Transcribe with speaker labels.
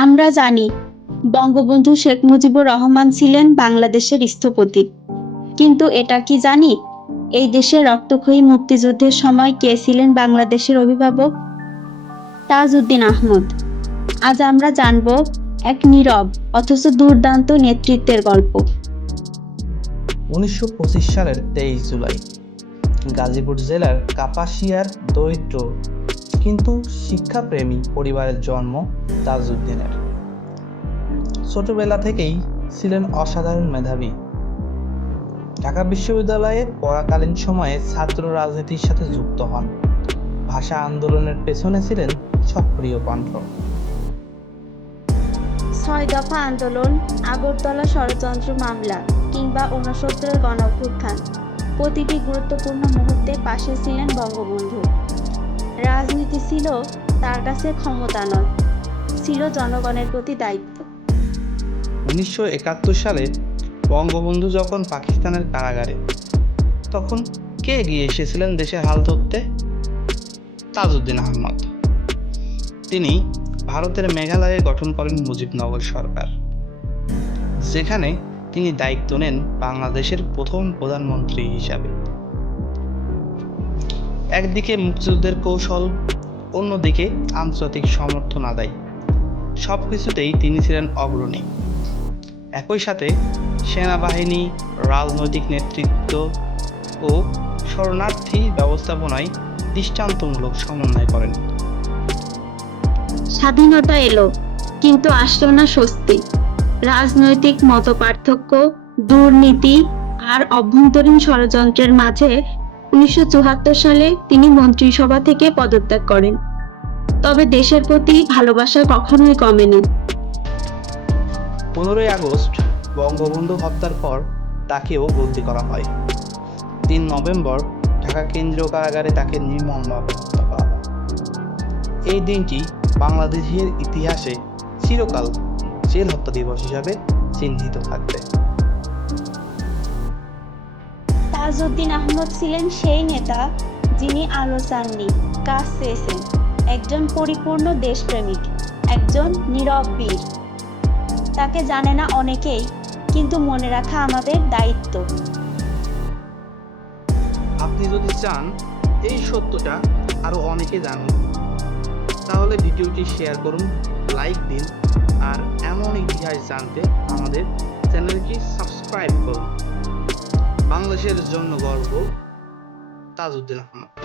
Speaker 1: আমরা জানি, বঙ্গবন্ধু শেখ মুজিবুর রহমান ছিলেন বাংলাদেশের স্থপতি। কিন্তু এটা কি জানি? এই দেশের রক্তক্ষয়ী মুক্তিযুদ্ধের সময় কে ছিলেন বাংলাদেশের অভিভাবক? তাজউদ্দিন আহমদ। আজ আমরা জানব এক নীরব অথচ দুর্দান্ত নেতৃত্বের গল্প।
Speaker 2: উনিশশো পঁচিশ সালের তেইশ জুলাই, গাজীপুর জেলার কাপাসিয়ার দরিদ্র কিন্তু শিক্ষাপ্রেমী পরিবারের জন্ম তাজউদ্দিনের। ছোটবেলা থেকেই ছিলেন অসাধারণ মেধাবী। ঢাকা বিশ্ববিদ্যালয়ে পড়াকালীন সময়ে ছাত্র রাজনীতির সাথে যুক্ত হন। ভাষা আন্দোলনের পেছনে ছিলেন সক্রিয় কণ্ঠ।
Speaker 1: ছয় দফা আন্দোলন, আগরতলা ষড়যন্ত্র মামলা কিংবা ঊনসত্তরের গণঅভ্যুত্থান। প্রতিটি গুরুত্বপূর্ণ মুহূর্তে পাশে ছিলেন বঙ্গবন্ধু। রাজনীতি ছিল তার কাছে ক্ষমতা নয়, ছিল জনগণের প্রতি দায়িত্ব।
Speaker 2: উনিশশো একাত্তর সালে বঙ্গবন্ধু যখন পাকিস্তানের কারাগারে, তখন কে এগিয়ে এসেছিলেন দেশের হাল ধরতে? তাজউদ্দিন আহমদ। তিনি ভারতের মেঘালয়ে গঠন করেন মুজিবনগর সরকার, যেখানে তিনি দায়িত্ব নেন বাংলাদেশের প্রথম প্রধানমন্ত্রী হিসাবে। একদিকে মুক্তিযুদ্ধের কৌশল, অন্যদিকে আন্তর্জাতিক সমর্থন আদায়। সব কিছুতেই তিনি ছিলেন অগ্রণী। একই সাথে সেনাবাহিনী, রাজনৈতিক নেতৃত্ব ও শরণার্থী ব্যবস্থাপনায় দৃষ্টান্তমূলক সমন্বয় করেন।
Speaker 1: স্বাধীনতা এলো, কিন্তু আসলো না স্বস্তি। রাজনৈতিক মতপার্থক্য, দুর্নীতি আর অভ্যন্তরীণ ষড়যন্ত্রের মাঝে উনিশশো চুয়াত্তর সালে তিনি মন্ত্রিসভা থেকে পদত্যাগ করেন। তবে দেশের প্রতি ভালোবাসা কখনোই কমেনি।
Speaker 2: পনেরোই আগস্ট বঙ্গবন্ধু হত্যার পর তাকেও বদলি করা হয়। তিন নভেম্বর ঢাকা কেন্দ্রীয় কারাগারে তাকে নির্মমভাবে হত্যা করা হয়। এই দিনটি বাংলাদেশের ইতিহাসে চিরকাল জেল হত্যা দিবস হিসাবে চিহ্নিত থাকবে।
Speaker 1: তাজউদ্দিন আহমদ ছিলেন সেই নেতা যিনি আলো চাননি, কাজ চেয়েছেন। একজন পরিপূর্ণ দেশপ্রেমিক, একজন নীরব বীর। তাকে জানে না অনেকেই, কিন্তু মনে রাখা আমাদের দায়িত্ব।
Speaker 2: আপনি যদি চান এই সত্যটা আরও অনেকে জানুন, তাহলে ভিডিওটি শেয়ার করুন, লাইক দিন, আর এমন ইতিহাস জানতে আমাদের চ্যানেলটি সাবস্ক্রাইব করুন। বাংলাদেশের জন্য গর্ব তাজউদ্দিন আহমদ।